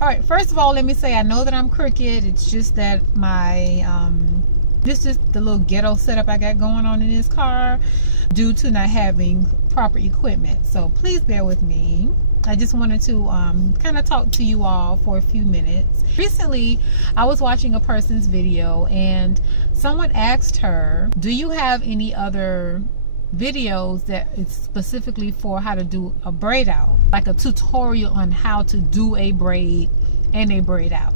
All right, first of all, let me say I know that I'm crooked. It's just that my this is the little ghetto setup I got going on in this car due to not having proper equipment. So please bear with me. I just wanted to kind of talk to you all for a few minutes. Recently, I was watching a person's video and someone asked her, do you have any other videos that is specifically for how to do a braid out? Like a tutorial on how to do a braid and a braid out.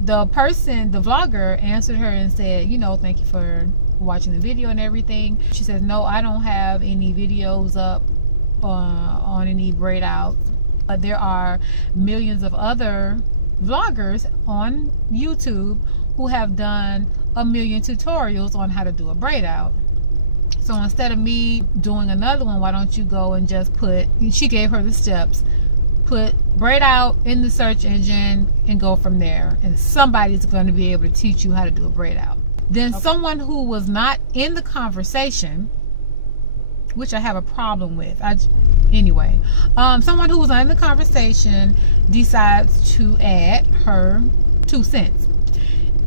The person, the vlogger, answered her and said, you know, thank you for watching the video and everything. She says, no, I don't have any videos up on any braid outs, but there are millions of other vloggers on YouTube who have done a million tutorials on how to do a braid out. So instead of me doing another one, why don't you go and just put, she gave her the steps, put braid out in the search engine and go from there, and somebody's going to be able to teach you how to do a braid out. Then someone who was not in the conversation, which I have a problem with. Anyway, someone who was on the conversation decides to add her 2 cents.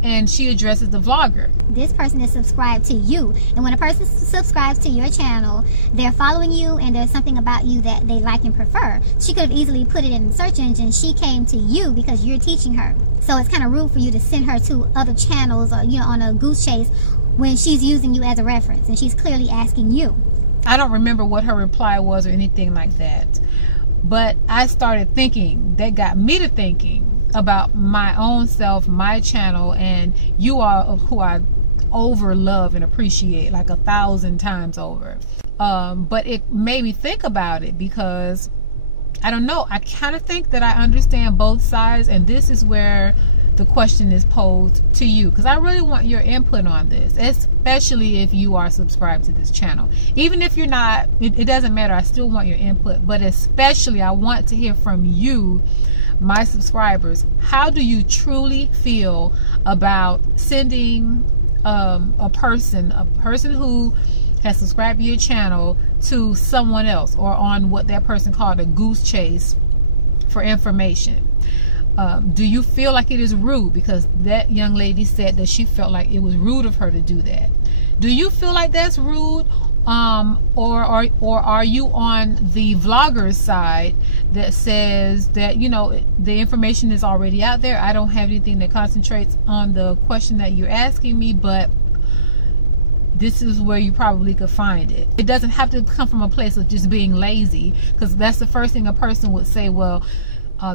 And she addresses the vlogger. This person is subscribed to you. And when a person subscribes to your channel, they're following you and there's something about you that they like and prefer. She could have easily put it in the search engine. She came to you because you're teaching her. So it's kind of rude for you to send her to other channels or, you know, on a goose chase when she's using you as a reference and she's clearly asking you. I don't remember what her reply was or anything like that. But I started thinking, that got me to thinking about my own self, my channel, and you all who I over love and appreciate like 1,000 times over. But it made me think about it because I don't know, I kind of think that I understand both sides, and this is where the question is posed to you, because I really want your input on this, especially if you are subscribed to this channel. Even if you're not, it doesn't matter, I still want your input, but especially I want to hear from you, my subscribers. How do you truly feel about sending a person who has subscribed to your channel to someone else, or on what that person called a goose chase for information? Do you feel like it is rude? Because that young lady said that she felt like it was rude of her to do that. Do you feel like that's rude? Or are you on the vlogger's side that says that, you know, the information is already out there, I don't have anything that concentrates on the question that you're asking me, but this is where you probably could find it. It doesn't have to come from a place of just being lazy, because that's the first thing a person would say, well,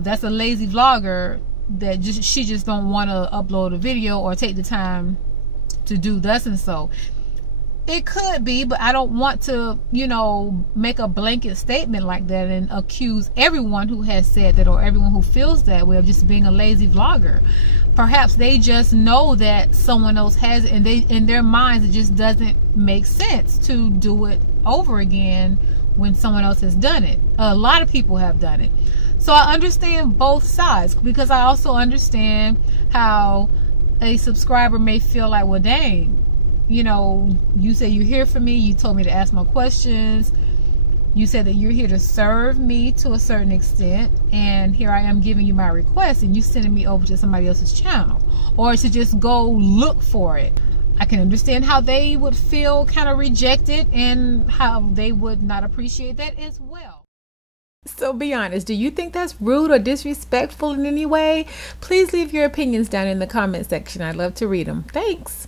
that's a lazy vlogger that she just don't want to upload a video or take the time to do thus and so. It could be, but I don't want to, you know, make a blanket statement like that and accuse everyone who has said that or everyone who feels that way of just being a lazy vlogger. Perhaps they just know that someone else has it, and they, in their minds, it just doesn't make sense to do it over again when someone else has done it. A lot of people have done it. So I understand both sides, because I also understand how a subscriber may feel like, well, dang, you know, you say you're here for me, you told me to ask my questions, you said that you're here to serve me to a certain extent, and here I am giving you my request and you sending me over to somebody else's channel, or to just go look for it. I can understand how they would feel kind of rejected and how they would not appreciate that as well. So be honest, do you think that's rude or disrespectful in any way? Please leave your opinions down in the comment section. I'd love to read them. Thanks.